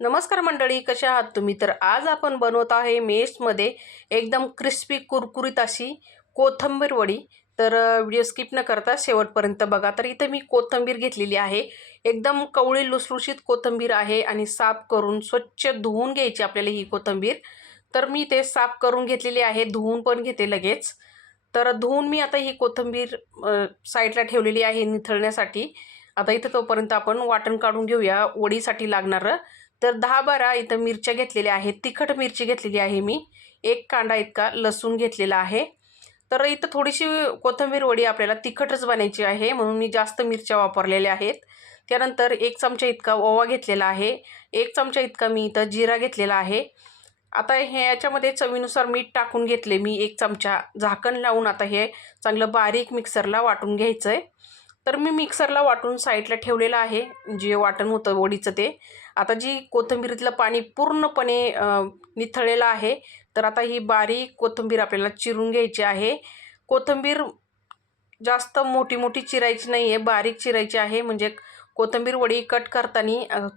नमस्कार मंडळी कशा आहात तुम्ही? तर आज आपण बनवत आहे मेसमध्ये एकदम क्रिस्पी कुरकुरीत अशी कोथंबीर वडी. तर व्हिडिओ स्किप न करता शेवटपर्यंत बघा. तर इथं मी कोथंबीर घेतलेली आहे. एकदम कवळी लुसलुशीत कोथंबीर आहे आणि साफ करून स्वच्छ धुवून घ्यायची आपल्याला ही कोथंबीर. तर मी ते साफ करून घेतलेली आहे. धुवून पण घेते लगेच. तर धुवून मी आता ही कोथंबीर साईडला ठेवलेली आहे निथळण्यासाठी. आता इथं तोपर्यंत आपण वाटण काढून घेऊया. वडीसाठी लागणारं तर दहा बारा इथं मिरच्या घेतलेल्या आहेत. तिखट मिरची घेतलेली आहे मी. एक कांदा इतका लसूण घेतलेला आहे. तर इथं थोडीशी कोथिंबीर वडी आपल्याला तिखटच बनायची आहे म्हणून मी जास्त मिरच्या वापरलेल्या आहेत. त्यानंतर एक चमचा इतका ओवा घेतलेला आहे. एक चमचा इतका मी इथं जिरा घेतलेला आहे. आता हे याच्यामध्ये चवीनुसार मीठ टाकून घेतले मी एक चमचा. झाकण लावून आता हे चांगलं बारीक मिक्सरला वाटून घ्यायचं आहे तर मी मिक्सरला वाटून साईडला ठेवलेलं आहे. जे वाटण होतं वडीचं ते. आता जी कोथिंबीरीतलं पाणी पूर्णपणे निथळलेलं आहे तर आता ही बारीक कोथिंबीर आपल्याला चिरून घ्यायची आहे. कोथिंबीर जास्त मोठी मोठी चिरायची नाही आहे बारीक चिरायची आहे. म्हणजे कोथिंबीर वडी कट करताना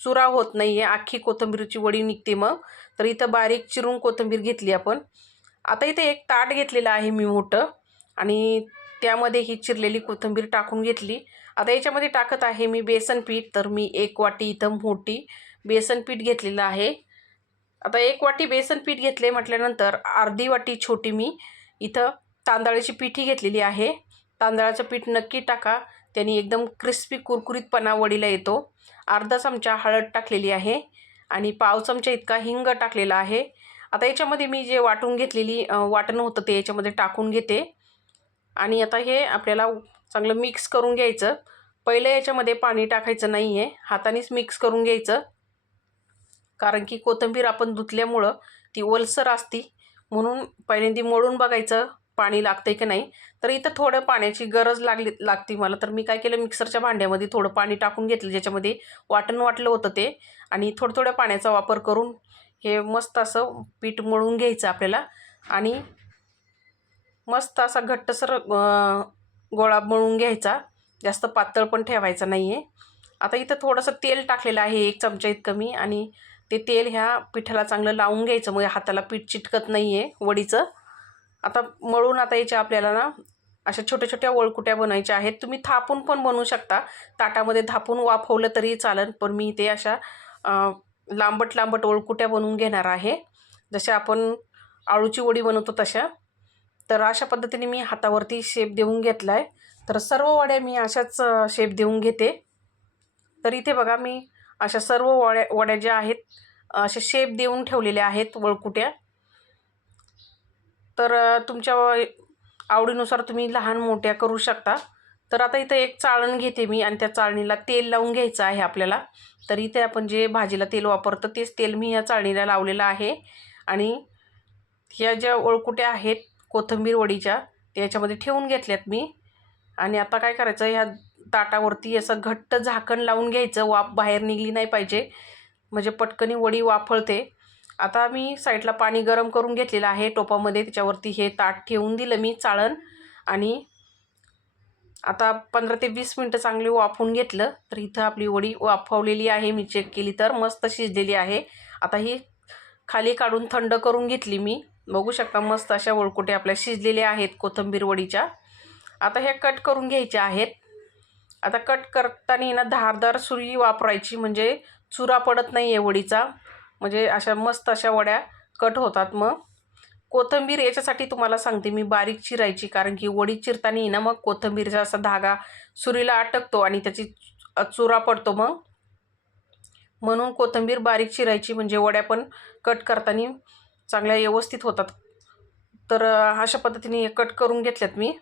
चुरा होत नाही आहे अख्खी कोथिंबीरची वडी निघते मग. तर इथं बारीक चिरून कोथिंबीर घेतली आपण. आता इथे एक ताट घेतलेलं आहे मी मोठं. आणि त्यामध्ये ही चिरलेली कोथिंबीर टाकून घेतली. आता याच्यामध्ये टाकत आहे मी बेसन पीठ तर मी एक वाटी इथं मोठी बेसन पीठ घेतलेलं आहे. आता एक वाटी बेसन पीठ घेतले म्हटल्यानंतर अर्धी वाटी छोटी मी इथं तांदळाची पिठी घेतलेली आहे. तांदळाचं पीठ नक्की टाका त्यांनी एकदम क्रिस्पी कुरकुरीतपणा वडीला येतो. अर्धा चमचा हळद टाकलेली आहे आणि पाव चमचा इतका हिंग टाकलेला आहे. आता याच्यामध्ये मी जे वाटून घेतलेली वाटण होतं ते याच्यामध्ये टाकून घेते. आणि आता हे आपल्याला चांगलं मिक्स करून घ्यायचं. पहिलं याच्यामध्ये पाणी टाकायचं नाही आहे हातानेच मिक्स करून घ्यायचं. कारण की कोथिंबीर आपण धुतल्यामुळं ती ओलसर असती. म्हणून पहिल्यांदा मळून बघायचं पाणी लागतंय की नाही. तर इथं थोडं पाण्याची गरज लागली लागती मला. तर मी काय केलं मिक्सरच्या भांड्यामध्ये थोडं पाणी टाकून घेतलं ज्याच्यामध्ये वाटण वाटलं होतं ते. आणि थोडं थोड्या पाण्याचा वापर करून हे मस्त असं पीठ मळून घ्यायचं आपल्याला. आणि मस्त असा घट्टसर गोळा मळून घ्यायचा. जास्त पातळ पण ठेवायचा नाही आहे आता इथं थोडंसं तेल टाकलेलं आहे एक चमचा इतकं मी. आणि ते तेल ह्या पिठाला चांगलं लावून घ्यायचं. मग हाताला पीठ चिटकत नाही आहे वडीचं. आता मळून आता याच्या आपल्याला ना अशा छोट्या छोट्या वळकुट्या बनवायच्या आहेत. तुम्ही थापून पण बनवू शकता. ताटामध्ये थापून वाफवलं तरी चालेल. पण मी ते अशा लांबट लांबट वळकुट्या बनवून घेणार आहे. जशा आपण आळूची वडी बनवतो तशा. तर अशा पद्धतीने मी हातावरती शेप देऊन घेतला आहे तर सर्व वड्या मी अशाच शेप देऊन घेते. तर इथे बघा मी अशा सर्व वड्या वड्या ज्या आहेत अशा शेप देऊन ठेवलेल्या आहेत वळकुट्या. तर तुमच्या आवडीनुसार तुम्ही लहान मोठ्या करू शकता. तर आता इथं एक चाळण घेते मी आणि त्या चाळणीला तेल लावून घ्यायचं आहे आपल्याला. तर इथे आपण जे भाजीला तेल वापरतो तेच तेल मी या चाळणीला लावलेलं आहे. आणि ह्या ज्या ओळकुट्या आहेत कोथिंबीर वडीच्या याच्यामध्ये ठेवून घेतल्यात मी. आणि आता काय करायचं ह्या ताटावरती असं घट्ट झाकण लावून घ्यायचं वाफ बाहेर निघली नाही पाहिजे. म्हणजे पटकनी वडी वाफळते. आता मी साईडला पाणी गरम करून घेतलेलं आहे टोपामध्ये त्याच्यावरती हे ताट ठेवून दिलं मी चाळण. आणि आता पंधरा ते वीस मिनटं चांगली वाफवून घेतलं तर इथं आपली वडी वाफवलेली आहे. मी चेक केली तर मस्त शिजलेली आहे. आता ही खाली काढून थंड करून घेतली मी. बघू शकता मस्त अशा वळकुटे आपल्या शिजलेल्या आहेत कोथिंबीर वडीच्या. आता ह्या कट करून घ्यायच्या आहेत. आता कट करताना ना धारदार सुरी वापरायची म्हणजे चुरा पडत नाही आहे वडीचा. म्हणजे अशा मस्त अशा वड्या कट होतात मग. कोथिंबीर याच्यासाठी तुम्हाला सांगते मी बारीक चिरायची कारण की वडी चिरताना ना मग कोथिंबीरचा असा धागा सुरीला अटकतो आणि त्याची चुरा पडतो मग. म्हणून कोथिंबीर बारीक चिरायची म्हणजे वड्या पण कट करताना चांगल्या व्यवस्थित होतात. तर अशा पद्धतीने हे कट करून घेतल्यात मी.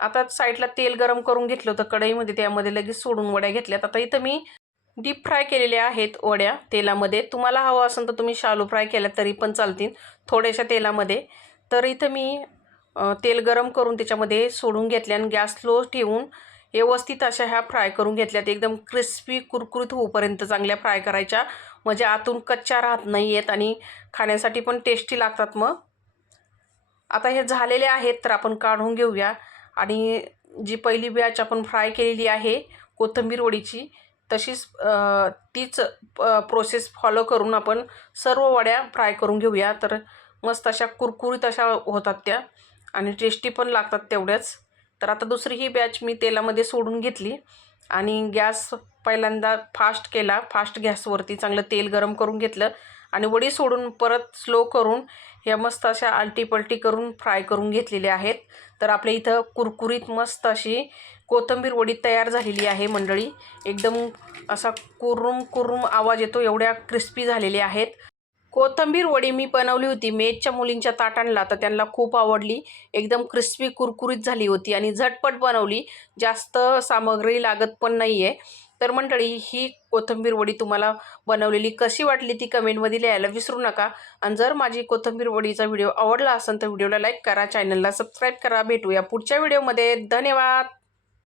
आता साईडला तेल गरम करून घेतलं होतं कढईमध्ये त्यामध्ये लगेच सोडून वड्या घेतल्यात. आता इथं मी डीप फ्राय केलेल्या आहेत वड्या तेलामध्ये. तुम्हाला हवं असेल तर तुम्ही शालू फ्राय केल्या तरी पण चालतील थोड्याशा तेलामध्ये. तर इथं मी तेल गरम करून त्याच्यामध्ये सोडून घेतल्या आणि गॅस स्लो ठेवून व्यवस्थित अशा ह्या फ्राय करून घेतल्यात. एकदम क्रिस्पी कुरकुरीत होऊपर्यंत चांगल्या फ्राय करायच्या. म्हणजे आतून कच्च्या राहत नाही आहेत आणि खाण्यासाठी पण टेस्टी लागतात मग. आता हे झालेले आहेत तर आपण काढून घेऊया. आणि जी पहिली बॅच आपण फ्राय केलेली आहे कोथिंबीर वडीची तशीच तीच प्रोसेस फॉलो करून आपण सर्व वड्या फ्राय करून घेऊया. तर मस्त अशा कुरकुरीत अशा होतात त्या आणि टेस्टी पण लागतात तेवढ्याच. तर आता दुसरी ही बॅच मी तेलामध्ये सोडून घेतली. आणि गॅस पहिल्यांदा फास्ट केला फास्ट गॅसवरती चांगलं तेल गरम करून घेतलं आणि वडी सोडून परत स्लो करून ह्या मस्त अशा आलटी पलटी करून फ्राय करून घेतलेल्या आहेत. तर आपल्या इथं कुरकुरीत मस्त अशी कोथिंबीर वडी तयार झालेली आहे मंडळी. एकदम असा कुरुम कुरुम आवाज येतो एवढ्या क्रिस्पी झालेल्या आहेत. कोथिंबीर वडी मी बनवली होती मेजच्या मुलींच्या ताटांना तर त्यांना खूप आवडली. एकदम क्रिस्पी कुरकुरीत झाली होती आणि झटपट बनवली. जास्त सामग्री लागत पण नाही आहे तर मंडळी ही कोथिंबीर वडी तुम्हाला बनवलेली कशी वाटली ती कमेंटमध्ये लिहायला विसरू नका. आणि जर माझी कोथिंबीर वडीचा व्हिडिओ आवडला असेल तर व्हिडिओला लाईक करा चॅनलला सबस्क्राईब करा. भेटूया पुढच्या व्हिडिओमध्ये. धन्यवाद!